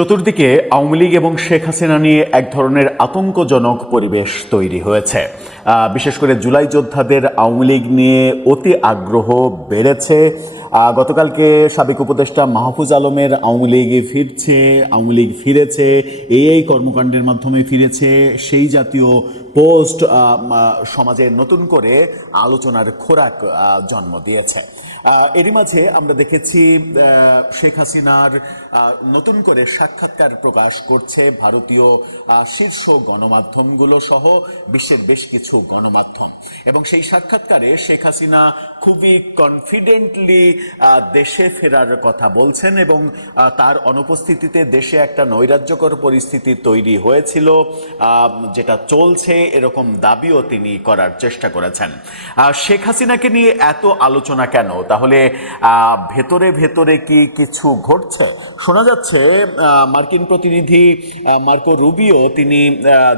চতুর্দিকে আওয়ামী লীগ এবং শেখ হাসিনা নিয়ে এক ধরনের আতঙ্কজনক পরিবেশ তৈরি হয়েছে। বিশেষ করে জুলাই যোদ্ধাদের আওয়ামী লীগ নিয়ে অতি আগ্রহ বেড়েছে। গতকালকে সাবেক উপদেষ্টা মাহফুজ আলমের আওয়ামী লীগ ফিরছে, আওয়ামী লীগ ফিরেছে, এই কর্মকাণ্ডের মাধ্যমে ফিরেছে, সেই জাতীয় পোস্ট সমাজে নতুন করে আলোচনার খোরাক জন্ম দিয়েছে। এরই মাঝে আমরা দেখেছি শেখ হাসিনার নতুন করে সাক্ষাৎকার প্রকাশ করছে ভারতীয় শীর্ষ গণমাধ্যমগুলো সহ বিশ্বের বেশ কিছু গণমাধ্যম, এবং সেই সাক্ষাৎকারে শেখ হাসিনা খুবই কনফিডেন্টলি দেশে ফেরার কথা বলছেন এবং তার অনুপস্থিতিতে দেশে একটা নৈরাজ্যকর পরিস্থিতি তৈরি হয়েছিল, যেটা চলছে এরকম দাবিও তিনি করার চেষ্টা করেছেন। শেখ হাসিনাকে নিয়ে এত আলোচনা কেন? তাহলে ভেতরে ভেতরে কি কিছু ঘটছে? শোনা যাচ্ছে মার্কিন প্রতিনিধি মার্কো রুবিও তিনি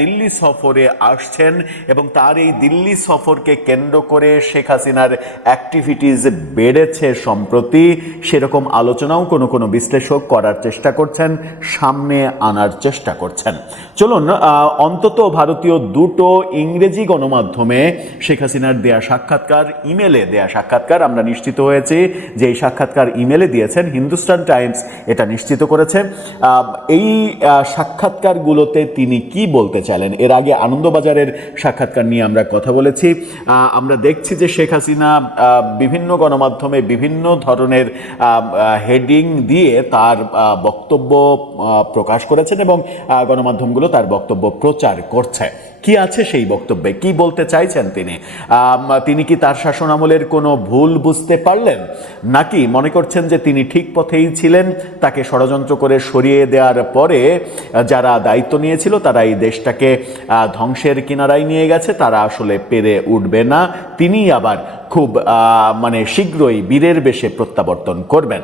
দিল্লি সফরে আসছেন এবং তার এই দিল্লি সফরকে কেন্দ্র করে শেখ হাসিনার অ্যাক্টিভিটিস বেড়েছে সম্প্রতি, সেরকম আলোচনাও কোনো কোনো বিশ্লেষক করার চেষ্টা করছেন, সামনে আনার চেষ্টা করছেন। চলুন অন্তত ভারতীয় দুটো ইংরেজি গণমাধ্যমে শেখ হাসিনার দেয়া সাক্ষাৎকার, ইমেলে দেয়া সাক্ষাৎকার, আমরা নিশ্চিত হয়েছি যে এই সাক্ষাৎকার ইমেলে দিয়েছেন, হিন্দুস্তান টাইমস এটা নিশ্চিত করেছে। এই সাক্ষাৎকারগুলোতে তিনি কি বলতে চাইলেন? এর আগে আনন্দবাজারের সাক্ষাৎকার নিয়ে আমরা কথা বলেছি। আমরা দেখছি যে শেখ হাসিনা বিভিন্ন গণমাধ্যমে বিভিন্ন ধরনের হেডিং দিয়ে তার বক্তব্য প্রকাশ করেছেন এবং গণমাধ্যমগুলো তার বক্তব্য প্রচার করছে। কি আছে সেই বক্তব্যে? কি বলতে চাইছেন তিনি কি তার শাসনামলের কোনো ভুল বুঝতে পারলেন, নাকি মনে করছেন যে তিনি ঠিক পথেই ছিলেন, তাকে ষড়যন্ত্র করে সরিয়ে দেওয়ার পরে যারা দায়িত্ব নিয়েছিল তারা এই দেশটাকে ধ্বংসের কিনারায় নিয়ে গেছে, তারা আসলে পেরে উঠবে না, তিনি আবার খুব শীঘ্রই বীরের বেশে প্রত্যাবর্তন করবেন?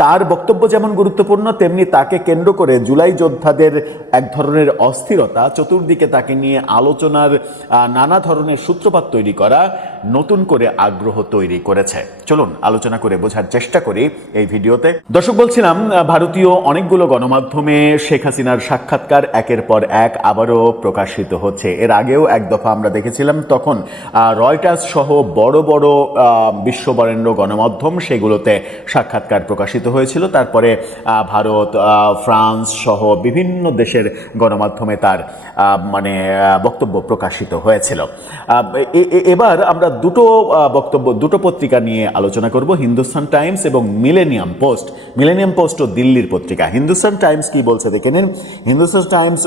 তার বক্তব্য যেমন গুরুত্বপূর্ণ, তেমনি তাকে কেন্দ্র করে জুলাই যোদ্ধাদের এক ধরনের অস্থিরতা, চতুর্দিকে তাকে নিয়ে আলোচনার নানা ধরনের সূত্রপাত তৈরি করা নতুন করে আগ্রহ তৈরি করেছে। চলুন আলোচনা করে বোঝার চেষ্টা করি এই ভিডিওতে। দর্শক, বলছিলাম ভারতীয় অনেকগুলো গণমাধ্যমে শেখ হাসিনার সাক্ষাৎকার একের পর এক আবারও প্রকাশিত হচ্ছে। এর আগেও এক দফা আমরা দেখেছিলাম, তখন রয়টার্স সহ বড় বড় বিশ্ববরেণ্য গণমাধ্যম সেগুলোতে সাক্ষাৎকার প্রকাশিত হয়েছিল। তারপরে ভারত, ফ্রান্স সহ বিভিন্ন দেশের গণমাধ্যমে তার বক্তব্য প্রকাশিত হয়েছিল। এবার আমরা দুটো পত্রিকা নিয়ে আলোচনা করব, হিন্দুস্তান টাইমস এবং মিলেনিয়াম পোস্ট। মিলেনিয়াম পোস্ট ও দিল্লির পত্রিকা। হিন্দুস্তান টাইমস কি বলছে দেখে নিন। হিন্দুস্তান টাইমস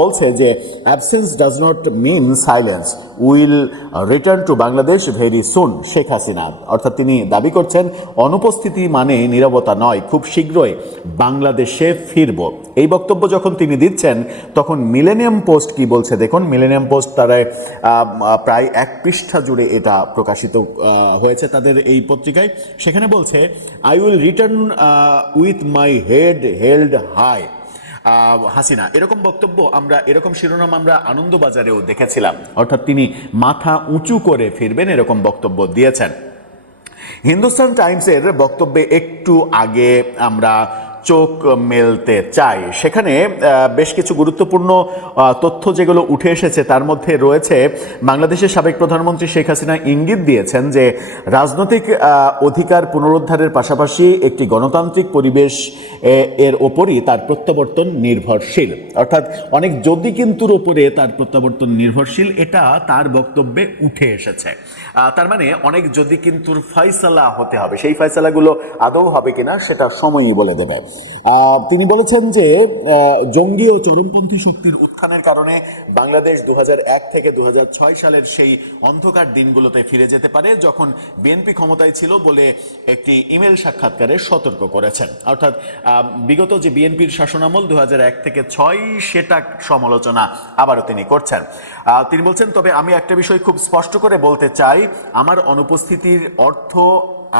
বলছে যে absence does not mean silence, will return to Bangladesh very soon. Sheikh Hasina, অর্থাৎ তিনি দাবি করছেন অনুপস্থিতি মানে নীরবতা নয়, খুব শীঘ্রই বাংলাদেশে ফিরব। এই বক্তব্য যখন তিনি দিচ্ছেন তখন মিলেনিয়াম পোস্ট কি বলছে দেখুন। মিলেনিয়াম পোস্ট তারা প্রায় 1 পৃষ্ঠা জুড়ে এটা প্রকাশিত হয়েছে তাদের এই পত্রিকায়। সেখানে বলছে, I will return with my head held high. Hasina, এরকম বক্তব্য এরকম শিরোনাম আমরা আনন্দবাজারেও দেখেছিলাম, অর্থাৎ তিনি মাথা উঁচু করে ফিরবেন এরকম বক্তব্য দিয়েছেন। হিন্দুস্তান টাইমসের বক্তব্যে একটু আগে আমরা চোখ মেলতে চাই। সেখানে বেশ কিছু গুরুত্বপূর্ণ তথ্য যেগুলো উঠে এসেছে তার মধ্যে রয়েছে, বাংলাদেশের সাবেক প্রধানমন্ত্রী শেখ হাসিনা ইঙ্গিত দিয়েছেন যে রাজনৈতিক অধিকার পুনরুদ্ধারের পাশাপাশি একটি গণতান্ত্রিক পরিবেশ এর ওপরই তার প্রত্যাবর্তন নির্ভরশীল, অর্থাৎ অনেক যদি কিন্তুর ওপরে তার প্রত্যাবর্তন নির্ভরশীল, এটা তার বক্তব্যে উঠে এসেছে। তার মানে অনেক যদি কিন্তুর ফয়সালা হতে হবে, সেই ফয়সালাগুলো আদৌ হবে কিনা সেটা সময়ই বলে দেবে। তিনি বলেছেন যে জঙ্গি ও চরমপন্থী শক্তির উত্থানের কারণে বাংলাদেশ 2001 থেকে 2006 সালের সেই অন্ধকার দিনগুলোতে ফিরে যেতে পারে, যখন বিএনপি ক্ষমতায় ছিল বলে একটি ইমেল সাক্ষাৎকারে সতর্ক করেছেন। অর্থাৎ বিগত যে বিএনপির শাসনামল 2001 থেকে 2006, সেটা সমালোচনা আবারও তিনি করছেন। তিনি বলছেন, তবে আমি একটা বিষয় খুব স্পষ্ট করে বলতে চাই, আমার অনুপস্থিতির অর্থ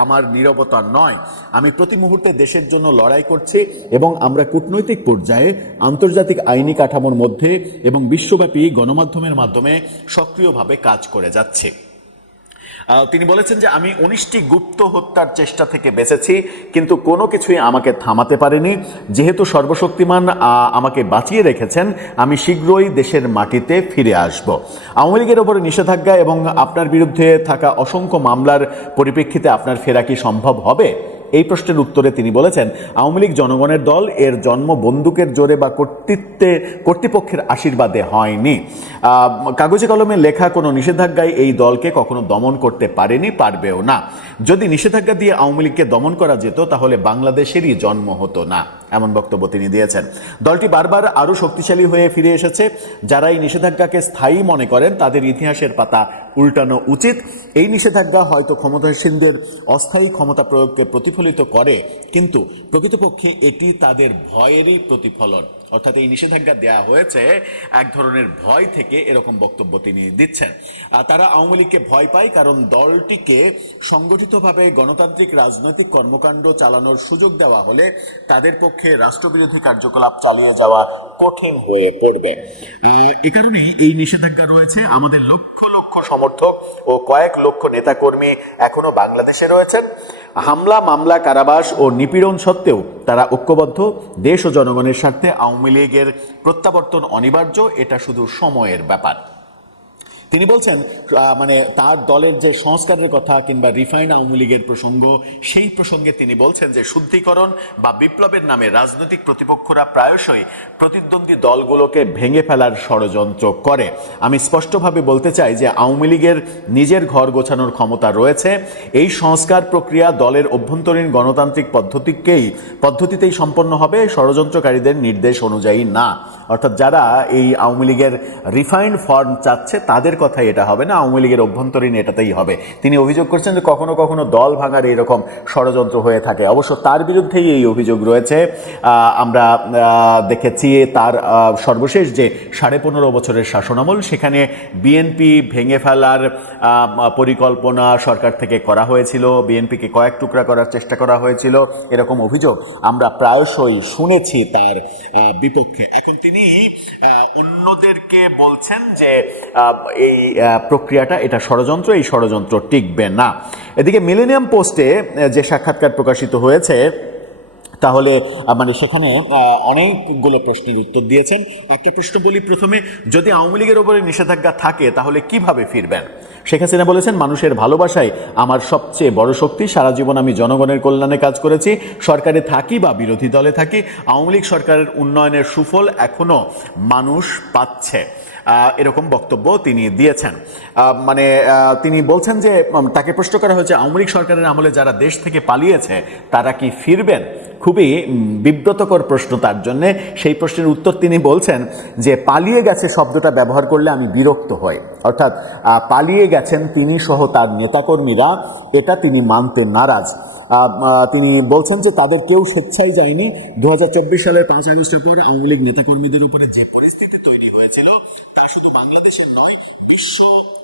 আমার নীরবতা নয়। আমি প্রতি মুহূর্তে দেশের জন্য লড়াই করছি এবং আমরা কূটনৈতিক পর্যায়ে আন্তর্জাতিক আইনি কাঠামোর মধ্যে এবং বিশ্বব্যাপী গণমাধ্যমের মাধ্যমে সক্রিয়ভাবে কাজ করে যাচ্ছি। তিনি বলেছেন যে আমি 19টি গুপ্ত হত্যার চেষ্টা থেকে বেঁচেছি, কিন্তু কোনো কিছুই আমাকে থামাতে পারেনি। যেহেতু সর্বশক্তিমান আমাকে বাঁচিয়ে রেখেছেন, আমি শীঘ্রই দেশের মাটিতে ফিরে আসব। আওয়ামী লীগের ওপরে নিষেধাজ্ঞা এবং আপনার বিরুদ্ধে থাকা অসংখ্য মামলার পরিপ্রেক্ষিতে আপনার ফেরা কি সম্ভব হবে? এই প্রশ্নের উত্তরে তিনি বলেছেন, আওয়ামী লীগ জনগণের দল, এর জন্ম বন্দুকের জোরে বা কর্তৃপক্ষের আশীর্বাদে হয়নি। কাগজে কলমে লেখা কোনো নিষেধাজ্ঞায় এই দলকে কখনো দমন করতে পারেনি, পারবেও না। যদি নিষেধাজ্ঞা দিয়ে আওয়ামী লীগকে দমন করা যেত তাহলে বাংলাদেশেরই জন্ম হতো না, এমন বক্তব্য তিনি দিয়েছেন। দলটি বারবার আরও শক্তিশালী হয়ে ফিরে এসেছে। যারা এই নিষেধাজ্ঞাকে স্থায়ী মনে করেন তাদের ইতিহাসের পাতা উল্টানো উচিত। এই নিষেধাজ্ঞা হয়তো ক্ষমতাসীনদের অস্থায়ী ক্ষমতা প্রয়োগকে প্রতিফলিত করে, কিন্তু প্রকৃতপক্ষে এটি তাদের ভয়েরই প্রতিফলন। অর্থাৎ এই নিষেধাজ্ঞা দেওয়া হয়েছে এক ধরনের ভয় থেকে, এরকম বক্তব্য তিনি দিচ্ছেন। তারা আওয়ামী লীগকে ভয় পায় কারণ দলটিকে সংগঠিতভাবে গণতান্ত্রিক রাজনৈতিক কর্মকাণ্ড চালানোর সুযোগ দেওয়া হলে তাদের পক্ষে রাষ্ট্রবিরোধী কার্যকলাপ চালিয়ে যাওয়া কঠিন হয়ে পড়বে। এ কারণেই এই নিষেধাজ্ঞা রয়েছে। আমাদের লক্ষ লক্ষ সমর্থক ও কয়েক লক্ষ নেতাকর্মী এখনো বাংলাদেশে রয়েছেন। হামলা, মামলা, কারাবাস ও নিপীড়ন সত্ত্বেও তারা ঐক্যবদ্ধ। দেশ ও জনগণের স্বার্থে আওয়ামী লীগের প্রত্যাবর্তন অনিবার্য, এটা শুধু সময়ের ব্যাপার। তিনি বলছেন মানে তার দলের যে সংস্কারের কথা কিংবা রিফাইন আওয়ামী লীগের প্রসঙ্গ, সেই প্রসঙ্গে তিনি বলছেন যে শুদ্ধিকরণ বা বিপ্লবের নামে রাজনৈতিক প্রতিপক্ষরা প্রায়শই প্রতিদ্বন্দ্বী দলগুলোকে ভেঙে ফেলার ষড়যন্ত্র করে। আমি স্পষ্টভাবে বলতে চাই যে আওয়ামী লীগের নিজের ঘর গোছানোর ক্ষমতা রয়েছে। এই সংস্কার প্রক্রিয়া দলের অভ্যন্তরীণ গণতান্ত্রিক পদ্ধতিতেই সম্পন্ন হবে, ষড়যন্ত্রকারীদের নির্দেশ অনুযায়ী না। অর্থাৎ যারা এই আওয়ামী লীগের রিফাইন্ড ফর্ম চাচ্ছে তাদের কথাই এটা হবে না, আওয়ামী লীগের অভ্যন্তরীণ এটাতেই হবে। তিনি অভিযোগ করছেন যে কখনো কখনো দল ভাঙার এরকম ষড়যন্ত্র হয়ে থাকে। অবশ্য তার বিরুদ্ধেই এই অভিযোগ রয়েছে। আমরা দেখেছি তার সর্বশেষ যে 15.5 বছরের শাসনামল, সেখানে বিএনপি ভেঙে ফেলার পরিকল্পনা সরকার থেকে করা হয়েছিল, বিএনপিকে কয়েক টুকরা করার চেষ্টা করা হয়েছিল, এরকম অভিযোগ আমরা প্রায়শই শুনেছি তার বিপক্ষে। এখন তিনি অন্যদেরকে বলছেন যে এই প্রক্রিয়াটা, এটা ষড়যন্ত্র, এই ষড়যন্ত্র টিকবে না। এদিকে মিলেনিয়াম পোস্টে যে সাক্ষাৎকার প্রকাশিত হয়েছে, তাহলে মানে সেখানে অনেকগুলো প্রশ্নের উত্তর দিয়েছেন। একটা প্রশ্ন বলি প্রথমে, যদি আওয়ামী লীগের ওপরে নিষেধাজ্ঞা থাকে তাহলে কিভাবে ফিরবেন? শেখ হাসিনা বলেছেন, মানুষের ভালোবাসাই আমার সবচেয়ে বড় শক্তি। সারা জীবন আমি জনগণের কল্যাণে কাজ করেছি। সরকারে থাকি বা বিরোধী দলে থাকি, আওয়ামী লীগ সরকারের উন্নয়নের সুফল এখনো মানুষ পাচ্ছে, এরকম বক্তব্য তিনি দিয়েছেন। মানে তিনি বলছেন যে, তাকে প্রশ্ন করা হয়েছে আওয়ামী লীগ সরকারের আমলে যারা দেশ থেকে পালিয়েছে তারা কি ফিরবেন? খুবই বিব্রতকর প্রশ্ন তার জন্যে। সেই প্রশ্নের উত্তর তিনি বলছেন যে পালিয়ে গেছে শব্দটা ব্যবহার করলে আমি বিরক্ত হই। অর্থাৎ পালিয়ে গেছেন তিনি সহ তার নেতাকর্মীরা, এটা তিনি মানতে নারাজ। তিনি বলছেন যে তাদের কেউ স্বেচ্ছায় যায়নি। 2024 সালের 5 আগস্টের পর আওয়ামী লীগ নেতাকর্মীদের উপরে যে পরিস্থিতি তৈরি হয়েছিল তা শুধু বাংলাদেশের নয়, বিশ্ব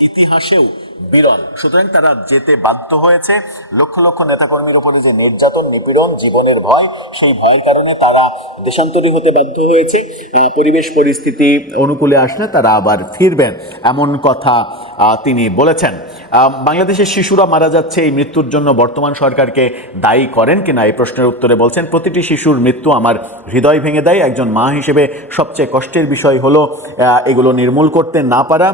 ইতিহাসেও বিরল। সুতরাং তারা যেতে বাধ্য হয়েছে। লক্ষ লক্ষ নেতাকর্মীর উপরে যে নির্যাতন, নিপীড়ন, জীবনের ভয়, সেই ভয়ের কারণে তারা দেশান্তরী হতে বাধ্য হয়েছে। পরিবেশ পরিস্থিতি অনুকূলে আসলে তারা আবার ফিরবেন, এমন কথা তিনি বলেছেন। বাংলাদেশের শিশুরা মারা যাচ্ছে, এই মৃত্যুর জন্য বর্তমান সরকারকে দায়ী করেন কিনা এই প্রশ্নের উত্তরে বলছেন, প্রতিটি শিশুর মৃত্যু আমার হৃদয় ভেঙে দেয়। একজন মা হিসেবে সবচেয়ে কষ্টের বিষয় হলো এগুলো নির্মূল করতে না পারা।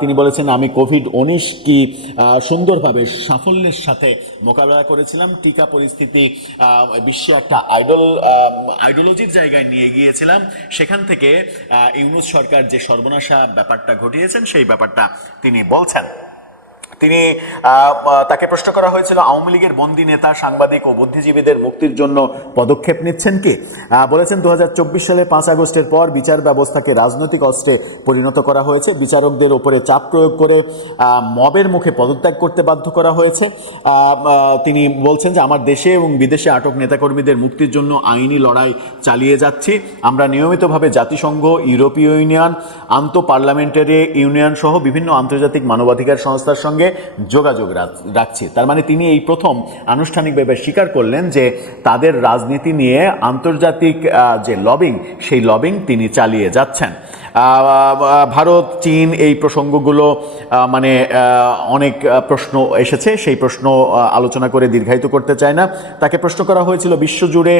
তিনি বলেছেন, আমি কোভিড-19 কি সুন্দরভাবে সাফল্যের সাথে মোকাবেলা করেছিলাম। টিকা পরিস্থিতি বিশ্বে একটা আইডিওলজির জায়গায় নিয়ে গিয়েছিলাম। সেখান থেকে ইউনূস সরকার যে সর্বনাশা ব্যাপারটা ঘটিয়েছেন, সেই ব্যাপারটা তিনি বলছেন। তিনি তাকে প্রশ্ন করা হয়েছিল আওয়ামী লীগের বন্দী নেতা, সাংবাদিক ও বুদ্ধিজীবীদের মুক্তির জন্য পদক্ষেপ নিচ্ছেন কি? বলেছেন 2024 সালে 5 আগস্টের পর বিচার ব্যবস্থাকে রাজনৈতিক অস্ত্রে পরিণত করা হয়েছে। বিচারকদের উপরে চাপ প্রয়োগ করে মবের মুখে পদত্যাগ করতে বাধ্য করা হয়েছে। তিনি বলছেন যে আমার দেশে এবং বিদেশে আটক নেতাকর্মীদের মুক্তির জন্য আইনি লড়াই চালিয়ে যাচ্ছি। আমরা নিয়মিতভাবে জাতিসংঘ, ইউরোপীয় ইউনিয়ন, আন্তঃপার্লামেন্টারি ইউনিয়ন সহ বিভিন্ন আন্তর্জাতিক মানবাধিকার সংস্থার সঙ্গে যোগাযোগ রাখছি। তার মানে তিনি এই প্রথম আনুষ্ঠানিকভাবে স্বীকার করলেন যে তাদের রাজনীতি নিয়ে আন্তর্জাতিক যে লবিং, সেই লবিং তিনি চালিয়ে যাচ্ছেন। ভারত চীন এই প্রসঙ্গগুলো মানে অনেক প্রশ্ন এসেছে, সেই প্রশ্ন আলোচনা করে দীর্ঘায়িত করতে চায় না। তাকে প্রশ্ন করা হয়েছিল বিশ্বজুড়ে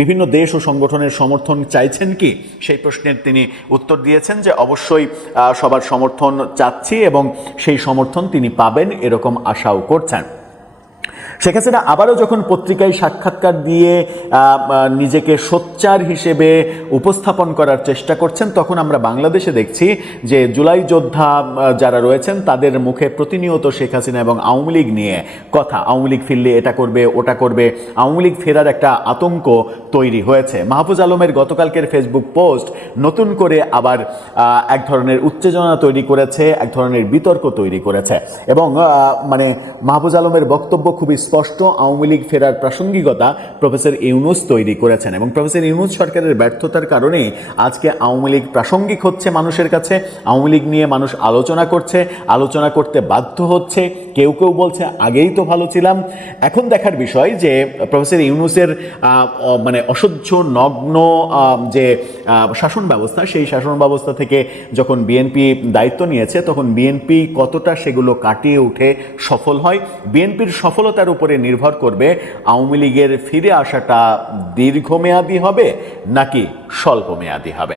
বিভিন্ন দেশ ও সংগঠনের সমর্থন চাইছেন কি, সেই প্রশ্নের তিনি উত্তর দিয়েছেন যে অবশ্যই সবার সমর্থন চাচ্ছি এবং সেই সমর্থন তিনি পাবেন এরকম আশাও করছেন। শেখ হাসিনা আবারও যখন পত্রিকায় সাক্ষাৎকার দিয়ে নিজেকে সোচ্চার হিসেবে উপস্থাপন করার চেষ্টা করছেন, তখন আমরা বাংলাদেশে দেখছি যে জুলাই যোদ্ধা যারা রয়েছেন তাদের মুখে প্রতিনিয়ত শেখ হাসিনা এবং আওয়ামী লীগ নিয়ে কথা, আওয়ামী লীগ ফিরলে এটা করবে ওটা করবে, আওয়ামী লীগ ফেরার একটা আতঙ্ক তৈরি হয়েছে। মাহফুজ আলমের গতকালকের ফেসবুক পোস্ট নতুন করে আবার এক ধরনের উত্তেজনা তৈরি করেছে, এক ধরনের বিতর্ক তৈরি করেছে এবং মানে মাহফুজ আলমের বক্তব্য খুবই স্পষ্ট, আওয়ামী লীগ ফেরার প্রাসঙ্গিকতা প্রফেসর ইউনূস তৈরি করেছেন এবং প্রফেসর ইউনূস সরকারের ব্যর্থতার কারণে আজকে আওয়ামী লীগ প্রাসঙ্গিক হচ্ছে মানুষের কাছে, আওয়ামী লীগ নিয়ে মানুষ আলোচনা করছে, আলোচনা করতে বাধ্য হচ্ছে। কেউ কেউ বলছে আগেই তো ভালো ছিলাম। এখন দেখার বিষয় যে প্রফেসর ইউনূসের মানে অসহ্য নগ্ন যে শাসন ব্যবস্থা, সেই শাসন ব্যবস্থা থেকে যখন বিএনপি দায়িত্ব নিয়েছে তখন বিএনপি কতটা সেগুলো কাটিয়ে উঠে সফল হয়। বিএনপির সফলতার উপরে নির্ভর করবে আওয়ামী লীগের ফিরে আসাটা দীর্ঘমেয়াদী হবে নাকি স্বল্পমেয়াদী হবে।